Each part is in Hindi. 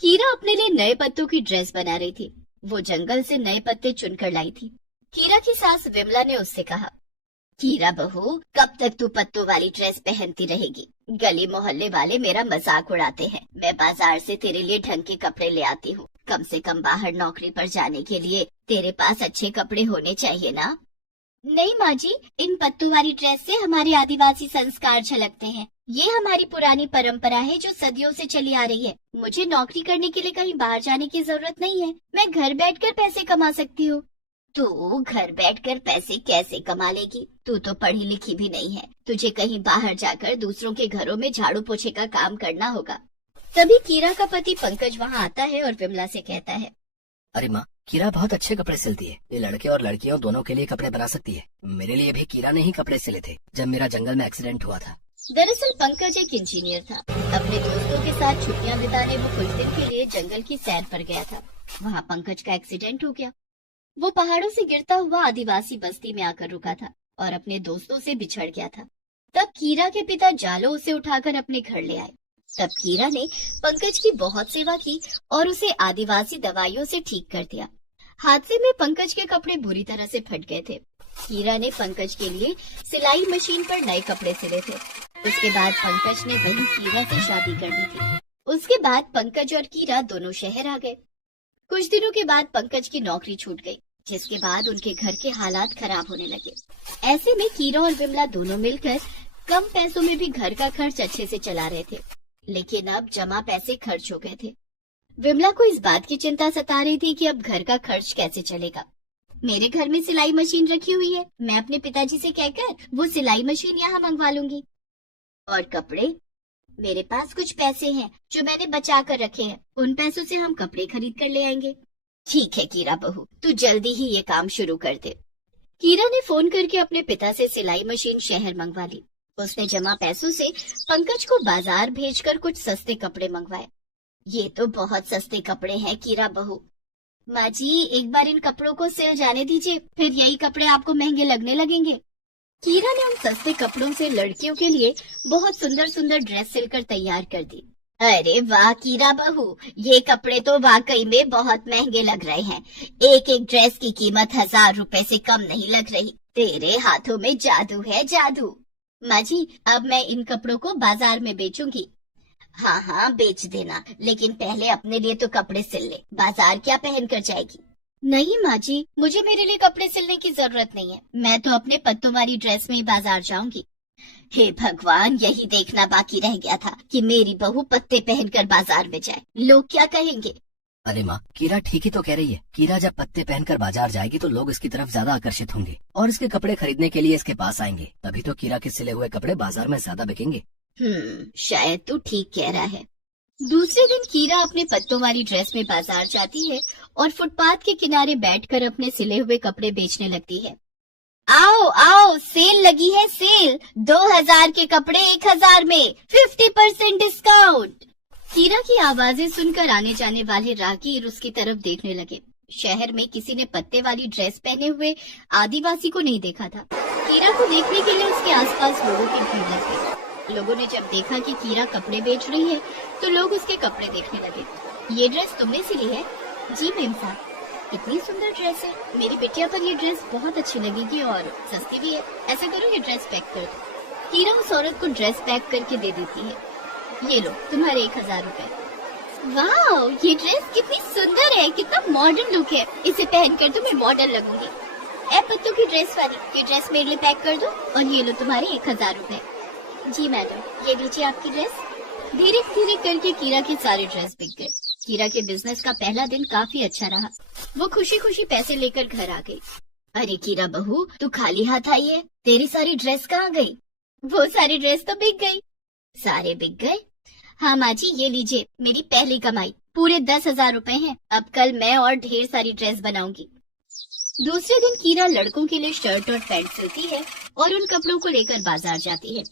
कीरा अपने लिए नए पत्तों की ड्रेस बना रही थी। वो जंगल से नए पत्ते चुनकर लाई थी। कीरा की सास विमला ने उससे कहा, कीरा बहू, कब तक तू पत्तों वाली ड्रेस पहनती रहेगी? गली मोहल्ले वाले मेरा मजाक उड़ाते हैं। मैं बाजार से तेरे लिए ढंग के कपड़े ले आती हूँ। कम से कम बाहर नौकरी पर जाने के लिए तेरे पास अच्छे कपड़े होने चाहिए ना। नहीं माँ जी, इन पत्तों वाली ड्रेस से हमारे आदिवासी संस्कार झलकते हैं। ये हमारी पुरानी परंपरा है जो सदियों से चली आ रही है। मुझे नौकरी करने के लिए कहीं बाहर जाने की जरूरत नहीं है। मैं घर बैठकर पैसे कमा सकती हूँ। तू घर बैठकर पैसे कैसे कमा लेगी? तू तो पढ़ी लिखी भी नहीं है। तुझे कहीं बाहर जाकर दूसरों के घरों में झाड़ू पोछे का काम करना होगा। तभी कीरा का पति पंकज वहाँ आता है और विमला से कहता है, अरे माँ, कीरा बहुत अच्छे कपड़े सिलती है। ये लड़के और लड़कियों दोनों के लिए कपड़े बना सकती है। मेरे लिए भी कीरा ने ही कपड़े सिले थे जब मेरा जंगल में एक्सीडेंट हुआ था। दरअसल पंकज एक इंजीनियर था। अपने दोस्तों के साथ छुट्टियां बिताने वो कुछ दिन के लिए जंगल की सैर पर गया था। वहाँ पंकज का एक्सीडेंट हो गया। वो पहाड़ों से गिरता हुआ आदिवासी बस्ती में आकर रुका था और अपने दोस्तों से बिछड़ गया था। तब कीरा के पिता जालो उसे उठाकर अपने घर ले आए। तब कीरा ने पंकज की बहुत सेवा की और उसे आदिवासी दवाइयों से ठीक कर दिया। हादसे में पंकज के कपड़े बुरी तरह से फट गए थे। कीरा ने पंकज के लिए सिलाई मशीन पर नए कपड़े सिले थे। उसके बाद पंकज ने वही कीरा से शादी कर दी थी। उसके बाद पंकज और कीरा दोनों शहर आ गए। कुछ दिनों के बाद पंकज की नौकरी छूट गई, जिसके बाद उनके घर के हालात खराब होने लगे। ऐसे में कीरा और विमला दोनों मिलकर कम पैसों में भी घर का खर्च अच्छे से चला रहे थे। लेकिन अब जमा पैसे खर्च हो गए थे। विमला को इस बात की चिंता सता रही थी कि अब घर का खर्च कैसे चलेगा। मेरे घर में सिलाई मशीन रखी हुई है, मैं अपने पिताजी से कहकर वो सिलाई मशीन यहाँ मंगवा लूंगी। और कपड़े, मेरे पास कुछ पैसे हैं जो मैंने बचा कर रखे हैं। उन पैसों से हम कपड़े खरीद कर ले आएंगे। ठीक है कीरा बहू, तू जल्दी ही ये काम शुरू कर दे। कीरा ने फोन करके अपने पिता से सिलाई मशीन शहर मंगवा ली। उसने जमा पैसों से पंकज को बाजार भेजकर कुछ सस्ते कपड़े मंगवाए। ये तो बहुत सस्ते कपड़े हैं कीरा बहू। माँ जी, एक बार इन कपड़ों को सिल जाने दीजिए, फिर यही कपड़े आपको महंगे लगने लगेंगे। कीरा ने उन सस्ते कपड़ों से लड़कियों के लिए बहुत सुंदर सुंदर ड्रेस सिलकर तैयार कर दी। अरे वाह कीरा बहू, ये कपड़े तो वाकई में बहुत महंगे लग रहे हैं। एक एक ड्रेस की कीमत 1000 रुपए से कम नहीं लग रही। तेरे हाथों में जादू है, जादू। माँ जी, अब मैं इन कपड़ों को बाजार में बेचूंगी। हाँ हाँ, बेच देना, लेकिन पहले अपने लिए तो कपड़े सिल ले। बाजार क्या पहन कर जाएगी? नहीं माँ जी, मुझे मेरे लिए कपड़े सिलने की जरूरत नहीं है। मैं तो अपने पत्तों वाली ड्रेस में ही बाजार जाऊंगी। हे भगवान, यही देखना बाकी रह गया था कि मेरी बहू पत्ते पहनकर बाजार में जाए। लोग क्या कहेंगे? अरे माँ, कीरा ठीक ही तो कह रही है। कीरा जब पत्ते पहनकर बाजार जाएगी तो लोग इसकी तरफ ज्यादा आकर्षित होंगे और इसके कपड़े खरीदने के लिए इसके पास आएंगे। तभी तो कीरा के सिले हुए कपड़े बाजार में ज्यादा बिकेंगे। शायद तू ठीक कह रहा है। दूसरे दिन कीरा अपने पत्तों वाली ड्रेस में बाजार जाती है और फुटपाथ के किनारे बैठकर अपने सिले हुए कपड़े बेचने लगती है। आओ आओ, सेल लगी है, सेल। 2000 के कपड़े 1000 में, 50% डिस्काउंट। कीरा की आवाजें सुनकर आने जाने वाले राहगीर उसकी तरफ देखने लगे। शहर में किसी ने पत्ते वाली ड्रेस पहने हुए आदिवासी को नहीं देखा था। कीरा को देखने के लिए उसके आसपास लोगों की भीड़ लग गई। लोगों ने जब देखा कि कीरा कपड़े बेच रही है तो लोग उसके कपड़े देखने लगे। ये ड्रेस तुमने सिली है? जी मेम साहब, इतनी सुंदर ड्रेस है। मेरी बिटिया पर ये ड्रेस बहुत अच्छी लगेगी और सस्ती भी है। ऐसा करो, ये ड्रेस पैक कर दो। कीरा उस औरत को ड्रेस पैक करके दे देती है। ये लो तुम्हारे 1000 रुपए। वाह, ये ड्रेस कितनी सुंदर है, कितना मॉडर्न लुक है। इसे पहनकर तो मैं मॉडल लगूंगी। ए पत्तों की ड्रेस वाली, ये ड्रेस मेरे लिए पैक कर दो और ये लो तुम्हारे 1000 रुपए। जी मैडम, ये लीजिए आपकी ड्रेस। धीरे धीरे करके कीरा की सारी ड्रेस बिक गए। कीरा के बिजनेस का पहला दिन काफी अच्छा रहा। वो खुशी खुशी पैसे लेकर घर आ गई। अरे कीरा बहू, तू खाली हाथ आई है? तेरी सारी ड्रेस कहाँ गई? वो सारी ड्रेस तो बिक गई। सारे बिक गए? हाँ माँ जी, ये लीजिए मेरी पहली कमाई, पूरे 10,000 रुपए हैं। अब कल मैं और ढेर सारी ड्रेस बनाऊंगी। दूसरे दिन कीरा लड़कों के लिए शर्ट और पैंट सिलती है और उन कपड़ों को लेकर बाजार जाती है।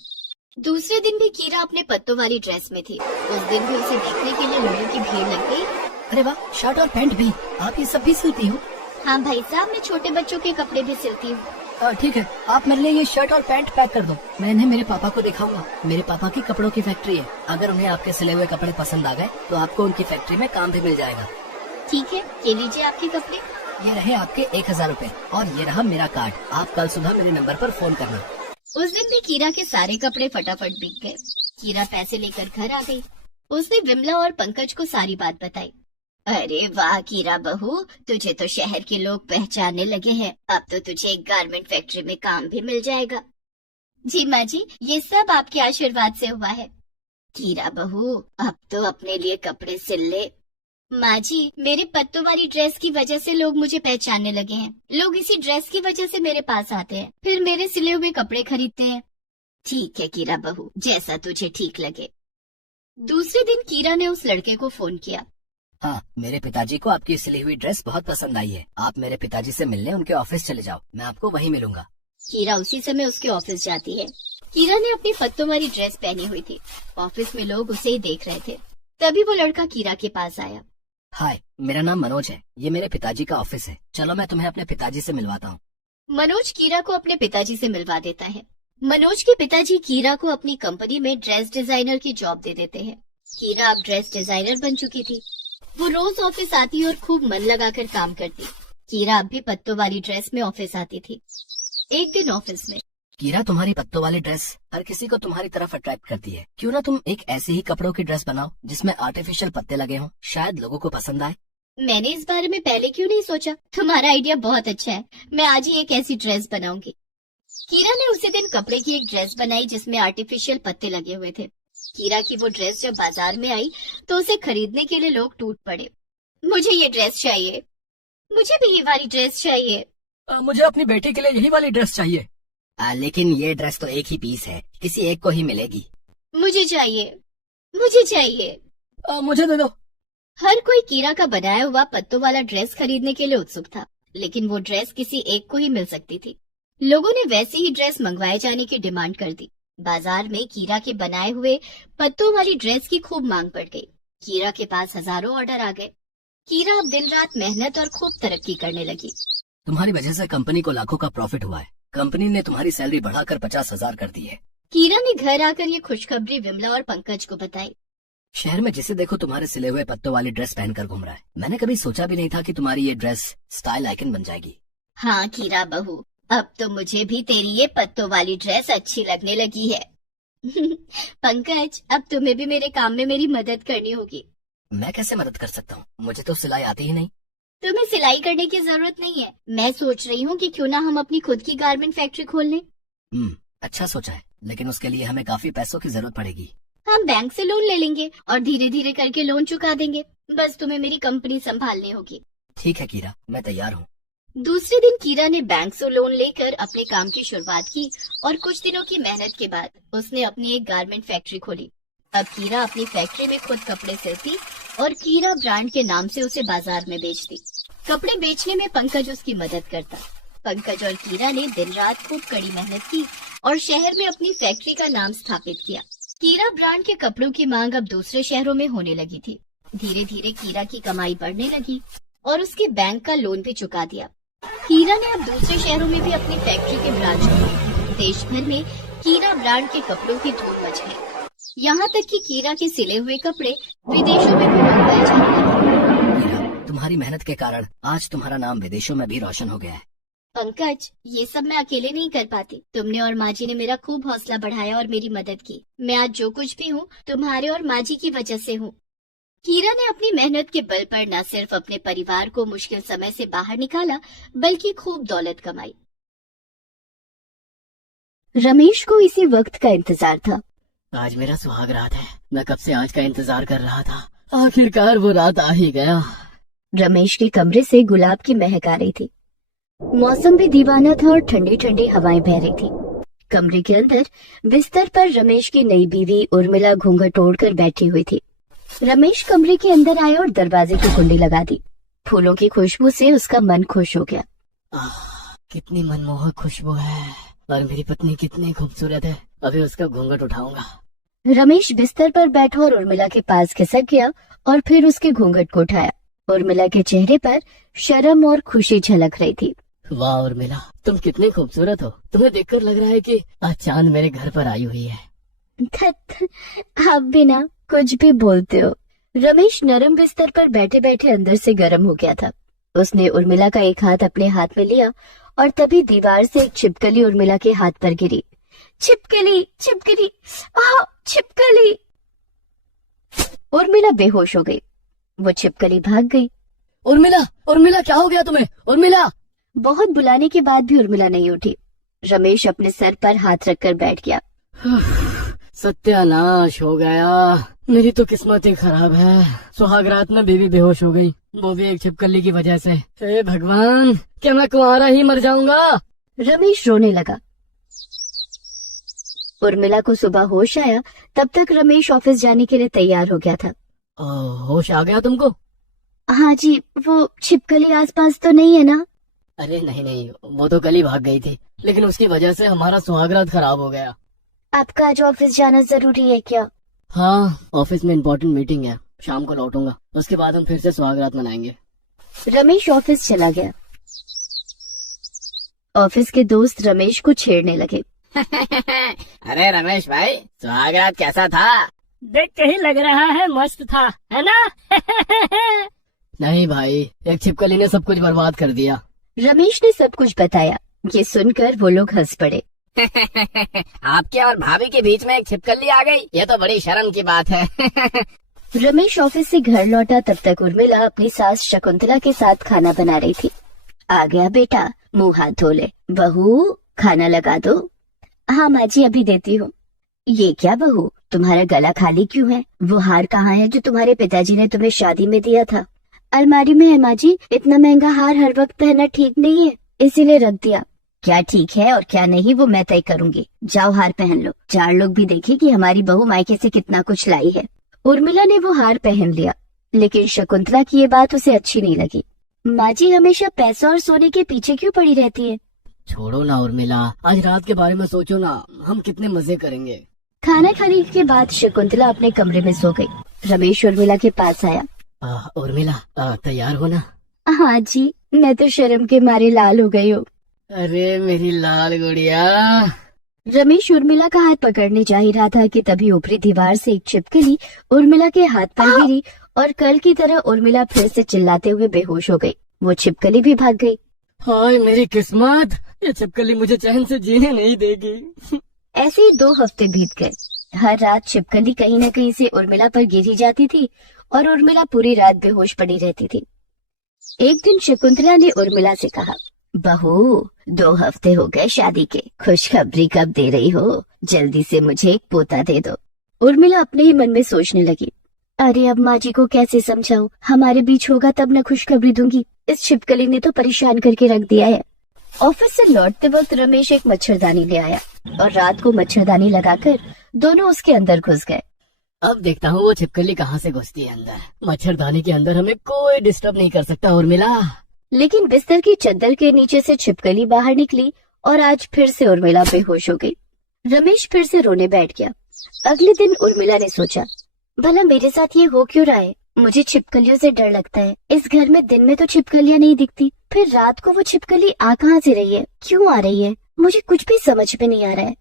दूसरे दिन भी कीरा अपने पत्तों वाली ड्रेस में थी। उस दिन भी उसे देखने के लिए लोगों की भीड़ लग गई। अरे वाह, शर्ट और पैंट भी? आप ये सब भी सिलती हो? हाँ भाई साहब, मैं छोटे बच्चों के कपड़े भी सिलती हूँ। ठीक है, आप मेरे लिए ये शर्ट और पैंट पैक कर दो। मैं इन्हें मेरे पापा को दिखाऊंगा। मेरे पापा की कपड़ों की फैक्ट्री है। अगर उन्हें आपके सिले हुए कपड़े पसंद आ गए तो आपको उनकी फैक्ट्री में काम भी मिल जाएगा। ठीक है, ये लीजिए आपके कपड़े। ये रहे आपके 1000 रूपए और ये रहा मेरा कार्ड। आप कल सुबह मेरे नंबर पर फोन करना। उस दिन भी कीरा के सारे कपड़े फटाफट बिक गए। कीरा पैसे लेकर घर आ गई। उसने विमला और पंकज को सारी बात बताई। अरे वाह कीरा बहू, तुझे तो शहर के लोग पहचानने लगे हैं। अब तो तुझे एक गारमेंट फैक्ट्री में काम भी मिल जाएगा। जी माँ जी, ये सब आपके आशीर्वाद से हुआ है। कीरा बहू, अब तो अपने लिए कपड़े सिल ले। माँ जी, मेरे पत्तों वाली ड्रेस की वजह से लोग मुझे पहचानने लगे हैं। लोग इसी ड्रेस की वजह से मेरे पास आते हैं, फिर मेरे सिले हुए कपड़े खरीदते हैं। ठीक है कीरा बहू, जैसा तुझे ठीक लगे। दूसरे दिन कीरा ने उस लड़के को फोन किया। हाँ, मेरे पिताजी को आपकी सिली हुई ड्रेस बहुत पसंद आई है। आप मेरे पिताजी से मिलने उनके ऑफिस चले जाओ, मैं आपको वहीं मिलूंगा। कीरा उसी समय उसके ऑफिस जाती है। कीरा ने अपनी पत्तों वाली ड्रेस पहनी हुई थी। ऑफिस में लोग उसे ही देख रहे थे। तभी वो लड़का कीरा के पास आया। हाय, मेरा नाम मनोज है। ये मेरे पिताजी का ऑफिस है। चलो मैं तुम्हें अपने पिताजी से मिलवाता हूँ। मनोज कीरा को अपने पिताजी से मिलवा देता है। मनोज के पिताजी कीरा को अपनी कंपनी में ड्रेस डिजाइनर की जॉब दे देते हैं। कीरा अब ड्रेस डिजाइनर बन चुकी थी। वो रोज ऑफिस आती और खूब मन लगाकर काम करती। कीरा अब भी पत्तों वाली ड्रेस में ऑफिस आती थी। एक दिन ऑफिस में, कीरा, तुम्हारी पत्तों वाली ड्रेस हर किसी को तुम्हारी तरफ अट्रैक्ट करती है। क्यों ना तुम एक ऐसी ही कपड़ों की ड्रेस बनाओ जिसमें आर्टिफिशियल पत्ते लगे हों, शायद लोगों को पसंद आए। मैंने इस बारे में पहले क्यों नहीं सोचा? तुम्हारा आइडिया बहुत अच्छा है। मैं आज ही एक ऐसी ड्रेस बनाऊंगी। कीरा ने उसी दिन कपड़े की एक ड्रेस बनाई जिसमें आर्टिफिशियल पत्ते लगे हुए थे। कीरा की वो ड्रेस जब बाजार में आई तो उसे खरीदने के लिए लोग टूट पड़े। मुझे ये ड्रेस चाहिए, मुझे भी ये वाली ड्रेस चाहिए। मुझे अपनी बेटी के लिए यही वाली ड्रेस चाहिए। लेकिन ये ड्रेस तो एक ही पीस है, किसी एक को ही मिलेगी। मुझे चाहिए, मुझे चाहिए। मुझे दे दो। हर कोई कीरा का बनाया हुआ पत्तों वाला ड्रेस खरीदने के लिए उत्सुक था, लेकिन वो ड्रेस किसी एक को ही मिल सकती थी। लोगों ने वैसी ही ड्रेस मंगवाए जाने की डिमांड कर दी। बाजार में कीरा के बनाए हुए पत्तों वाली ड्रेस की खूब मांग बढ़ गई। कीरा के पास हजारों ऑर्डर आ गए। कीरा अब दिन रात मेहनत और खूब तरक्की करने लगी। तुम्हारी वजह से कंपनी को लाखों का प्रॉफिट हुआ है। कंपनी ने तुम्हारी सैलरी बढ़ाकर 50,000 कर दी है। कीरा ने घर आकर ये खुशखबरी विमला और पंकज को बताई। शहर में जिसे देखो तुम्हारे सिले हुए पत्तों वाली ड्रेस पहनकर घूम रहा है। मैंने कभी सोचा भी नहीं था कि तुम्हारी ये ड्रेस स्टाइल आइकन बन जाएगी। हाँ कीरा बहू, अब तो मुझे भी तेरी ये पत्तों वाली ड्रेस अच्छी लगने लगी है। पंकज, अब तुम्हें भी मेरे काम में मेरी मदद करनी होगी। मैं कैसे मदद कर सकता हूँ? मुझे तो सिलाई आती ही नहीं। तुम्हें सिलाई करने की जरूरत नहीं है। मैं सोच रही हूँ कि क्यों ना हम अपनी खुद की गारमेंट फैक्ट्री खोल लें। अच्छा सोचा है, लेकिन उसके लिए हमें काफी पैसों की जरूरत पड़ेगी। हम बैंक से लोन ले लेंगे और धीरे धीरे करके लोन चुका देंगे। बस तुम्हें मेरी कंपनी संभालनी होगी। ठीक है कीरा, मैं तैयार हूँ। दूसरे दिन कीरा ने बैंक से लोन लेकर अपने काम की शुरुआत की और कुछ दिनों की मेहनत के बाद उसने अपनी एक गारमेंट फैक्ट्री खोली। अब कीरा अपनी फैक्ट्री में खुद कपड़े सिलती और कीरा ब्रांड के नाम से उसे बाजार में बेचती। कपड़े बेचने में पंकज उसकी मदद करता। पंकज और कीरा ने दिन रात खूब कड़ी मेहनत की और शहर में अपनी फैक्ट्री का नाम स्थापित किया। कीरा ब्रांड के कपड़ों की मांग अब दूसरे शहरों में होने लगी थी। धीरे धीरे कीरा की कमाई बढ़ने लगी और उसके बैंक का लोन भी चुका दिया। कीरा ने अब दूसरे शहरों में भी अपनी फैक्ट्री के ब्रांच खोले। देश भर में कीरा ब्रांड के कपड़ों की धूम मच गई। यहाँ तक कि कीरा के सिले हुए कपड़े विदेशों में भी मंगवाए जाने लगे। तुम्हारी मेहनत के कारण आज तुम्हारा नाम विदेशों में भी रोशन हो गया है। पंकज, ये सब मैं अकेले नहीं कर पाती। तुमने और माँ जी ने मेरा खूब हौसला बढ़ाया और मेरी मदद की। मैं आज जो कुछ भी हूँ तुम्हारे और माँ जी की वजह से हूँ। कीरा ने अपनी मेहनत के बल पर न सिर्फ अपने परिवार को मुश्किल समय से बाहर निकाला, बल्कि खूब दौलत कमाई। रमेश को इसी वक्त का इंतजार था। आज मेरा सुहाग रात है। मैं कब से आज का इंतजार कर रहा था। आखिरकार वो रात आ ही गया। रमेश के कमरे से गुलाब की महक आ रही थी। मौसम भी दीवाना था और ठंडी ठंडी हवाएं बह रही थी। कमरे के अंदर बिस्तर पर रमेश की नई बीवी उर्मिला घूंघट ओढ़कर बैठी हुई थी। रमेश कमरे के अंदर आया और दरवाजे की कुंडी लगा दी। फूलों की खुशबू से उसका मन खुश हो गया। कितनी मनमोहक खुशबू है और मेरी पत्नी कितनी खूबसूरत है। अभी उसका घूंघट उठाऊंगा। रमेश बिस्तर पर बैठा और उर्मिला के पास खिसक गया और फिर उसके घूंघट को उठाया। उर्मिला के चेहरे पर शर्म और खुशी झलक रही थी। वाह उर्मिला, तुम कितनी खूबसूरत हो। तुम्हें देखकर लग रहा है कि आज चांद मेरे घर पर आई हुई है। आप भी ना कुछ भी बोलते हो। रमेश नरम बिस्तर पर बैठे बैठे अंदर से गर्म हो गया था। उसने उर्मिला का एक हाथ अपने हाथ में लिया और तभी दीवार से एक छिपकली उर्मिला के हाथ पर गिरी। छिपकली, छिपकली, आह, छिपकली। उर्मिला बेहोश हो गई। वो छिपकली भाग गई। उर्मिला, उर्मिला क्या हो गया तुम्हें? उर्मिला! बहुत बुलाने के बाद भी उर्मिला नहीं उठी। रमेश अपने सर पर हाथ रखकर बैठ गया। सत्यानाश हो गया, मेरी तो किस्मत ही खराब है। सुहागरात में बीवी बेहोश हो गई, वो भी एक छिपकली की वजह से। हे भगवान, क्या मैं कुंवारा ही मर जाऊंगा? रमेश रोने लगा। उर्मिला को सुबह होश आया, तब तक रमेश ऑफिस जाने के लिए तैयार हो गया था। होश आ गया तुमको? हाँ जी, वो छिपकली आसपास तो नहीं है ना? अरे नहीं नहीं, वो तो कल ही भाग गई थी, लेकिन उसकी वजह से हमारा सुहागरात खराब हो गया। आपका आज ऑफिस जाना जरूरी है क्या? हाँ, ऑफिस में इम्पोर्टेंट मीटिंग है, शाम को लौटूंगा। उसके बाद हम फिर से सुहागरात मनाएंगे। रमेश ऑफिस चला गया। ऑफिस के दोस्त रमेश को छेड़ने लगे। अरे रमेश भाई, सुहागरात कैसा था? देख के ही लग रहा है मस्त था, है ना? नहीं भाई, एक छिपकली ने सब कुछ बर्बाद कर दिया। रमेश ने सब कुछ बताया। ये सुनकर वो लोग हंस पड़े। आपके और भाभी के बीच में एक छिपकली आ गई, ये तो बड़ी शर्म की बात है। रमेश ऑफिस से घर लौटा, तब तक उर्मिला अपनी सास शकुंतला के साथ खाना बना रही थी। आ गया बेटा, मुंह हाथ धो ले। बहू, खाना लगा दो। हाँ माँ जी, अभी देती हूँ। ये क्या बहू, तुम्हारा गला खाली क्यों है? वो हार कहाँ है जो तुम्हारे पिताजी ने तुम्हें शादी में दिया था? अलमारी में है माँ जी। इतना महंगा हार हर वक्त पहनना ठीक नहीं है, इसीलिए रख दिया। क्या ठीक है और क्या नहीं वो मैं तय करूंगी। जाओ हार पहन लो, 4 लोग भी देखें कि हमारी बहू मायके से कितना कुछ लाई है। उर्मिला ने वो हार पहन लिया, लेकिन शकुंतला की ये बात उसे अच्छी नहीं लगी। माँ जी हमेशा पैसा और सोने के पीछे क्यों पड़ी रहती है? छोड़ो ना उर्मिला, आज रात के बारे में सोचो ना, हम कितने मजे करेंगे। खाना खाने के बाद शकुंतला अपने कमरे में सो गई। रमेश उर्मिला के पास आया। उर्मिला, तैयार हो ना? हाँ जी, मैं तो शर्म के मारे लाल हो गई हूँ। अरे मेरी लाल गुड़िया। रमेश उर्मिला का हाथ पकड़ने जा ही रहा था कि तभी ऊपरी दीवार से एक छिपकली उर्मिला के हाथ पर गिरी और कल की तरह उर्मिला फिर से चिल्लाते हुए बेहोश हो गई। वो छिपकली भी भाग गई। हाय मेरी किस्मत, ये छिपकली मुझे चैन से जीने नहीं देगी। ऐसे ही 2 हफ्ते बीत गए। हर रात छिपकली कहीं न कहीं से उर्मिला पर गिरी जाती थी और उर्मिला पूरी रात बेहोश पड़ी रहती थी। एक दिन शकुंतला ने उर्मिला से कहा, बहू 2 हफ्ते हो गए शादी के, खुशखबरी कब दे रही हो? जल्दी से मुझे एक पोता दे दो। उर्मिला अपने ही मन में सोचने लगी, अरे अब माँ जी को कैसे समझाऊं? हमारे बीच होगा तब न खुशखबरी दूंगी। इस छिपकली ने तो परेशान करके रख दिया है। ऑफिस से लौटते वक्त रमेश एक मच्छरदानी ले आया और रात को मच्छरदानी लगाकर दोनों उसके अंदर घुस गए। अब देखता हूँ वो छिपकली कहाँ से घुसती है अंदर। मच्छरदानी के अंदर हमें कोई डिस्टर्ब नहीं कर सकता उर्मिला। लेकिन बिस्तर की चद्दर के नीचे से छिपकली बाहर निकली और आज फिर से उर्मिला बेहोश हो गई। रमेश फिर से रोने बैठ गया। अगले दिन उर्मिला ने सोचा, भला मेरे साथ ये हो क्यों रहा है? मुझे छिपकलियों से डर लगता है। इस घर में दिन में तो छिपकलियां नहीं दिखती, फिर रात को वो छिपकली आ कहाँ से रही है? क्यों आ रही है? मुझे कुछ भी समझ में नहीं आ रहा है।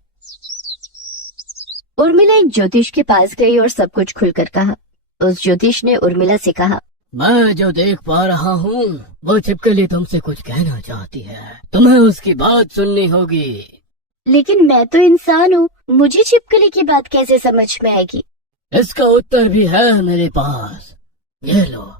उर्मिला एक ज्योतिष के पास गई और सब कुछ खुलकर कहा। उस ज्योतिष ने उर्मिला से कहा, मैं जो देख पा रहा हूँ वो छिपकली तुमसे कुछ कहना चाहती है, तुम्हें उसकी बात सुननी होगी। लेकिन मैं तो इंसान हूँ, मुझे छिपकली की बात कैसे समझ में आएगी? इसका उत्तर भी है मेरे पास। ये लो,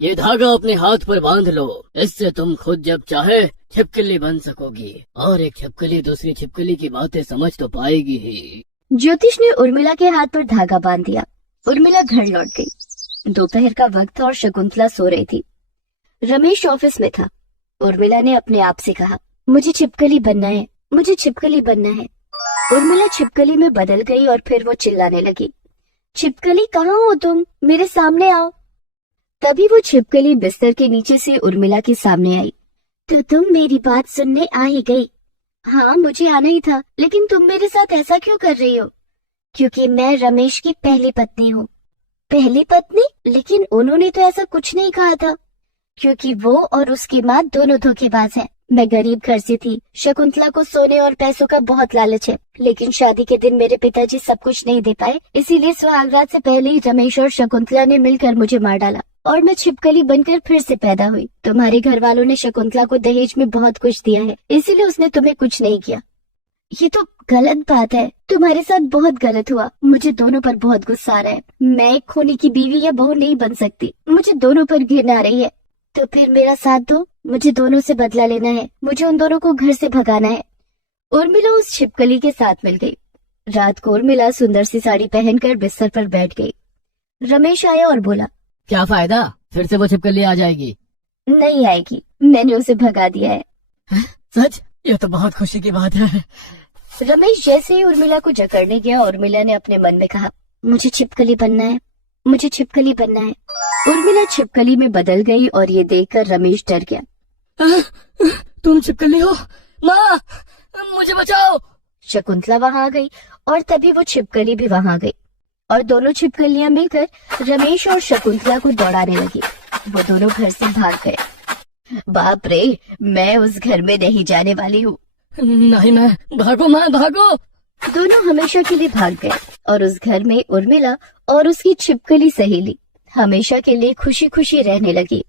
ये धागा अपने हाथ पर बांध लो, इससे तुम खुद जब चाहे छिपकली बन सकोगी और एक छिपकली दूसरी छिपकली की बातें समझ तो पाएगी ही। ज्योतिष ने उर्मिला के हाथ पर धागा बांध दिया। उर्मिला घर लौट गई। दोपहर का वक्त था और शकुंतला सो रही थी। रमेश ऑफिस में था। उर्मिला ने अपने आप से कहा, मुझे छिपकली बनना है, मुझे छिपकली बनना है। उर्मिला छिपकली में बदल गई और फिर वो चिल्लाने लगी, छिपकली कहाँ हो तुम? मेरे सामने आओ। तभी वो छिपकली बिस्तर के नीचे से उर्मिला के सामने आई। तो तुम मेरी बात सुनने आ ही गई? हाँ, मुझे आना ही था, लेकिन तुम मेरे साथ ऐसा क्यों कर रही हो? क्योंकि मैं रमेश की पहली पत्नी हूँ। पहली पत्नी? लेकिन उन्होंने तो ऐसा कुछ नहीं कहा था। क्योंकि वो और उसकी माँ दोनों धोखेबाज हैं। मैं गरीब घर से थी। शकुंतला को सोने और पैसों का बहुत लालच है, लेकिन शादी के दिन मेरे पिताजी सब कुछ नहीं दे पाए, इसीलिए सुहागरात से पहले ही रमेश और शकुंतला ने मिलकर मुझे मार डाला और मैं छिपकली बनकर फिर से पैदा हुई। तुम्हारे घर वालों ने शकुंतला को दहेज में बहुत कुछ दिया है, इसीलिए उसने तुम्हें कुछ नहीं किया। ये तो गलत बात है, तुम्हारे साथ बहुत गलत हुआ। मुझे दोनों पर बहुत गुस्सा आ रहा है। मैं एक खूनी की बीवी या बहू नहीं बन सकती, मुझे दोनों पर घृणा आ रही है। तो फिर मेरा साथ दो, मुझे दोनों से बदला लेना है, मुझे उन दोनों को घर से भगाना है। उर्मिला उस छिपकली के साथ मिल गई। रात को उर्मिला सुंदर सी साड़ी पहनकर बिस्तर पर बैठ गई। रमेश आया और बोला, क्या फायदा, फिर से वो छिपकली आ जाएगी। नहीं आएगी, मैंने उसे भगा दिया है। सच? ये तो बहुत खुशी की बात है। रमेश जैसे ही उर्मिला को जकड़ने गया, उर्मिला ने अपने मन में कहा, मुझे छिपकली बनना है, मुझे छिपकली बनना है। उर्मिला छिपकली में बदल गई और ये देखकर रमेश डर गया। तुम छिपकली हो? माँ, मुझे बचाओ। शकुंतला वहाँ आ गई और तभी वो छिपकली भी वहाँ आ गई और दोनों छिपकलियां मिलकर रमेश और शकुंतला को दौड़ाने लगी। वो दोनों घर से भाग गए। बाप रे, मैं उस घर में नहीं जाने वाली हूँ। नहीं, मैं भागो माँ, भागो। दोनों हमेशा के लिए भाग गए और उस घर में उर्मिला और उसकी छिपकली सहेली हमेशा के लिए खुशी खुशी रहने लगी।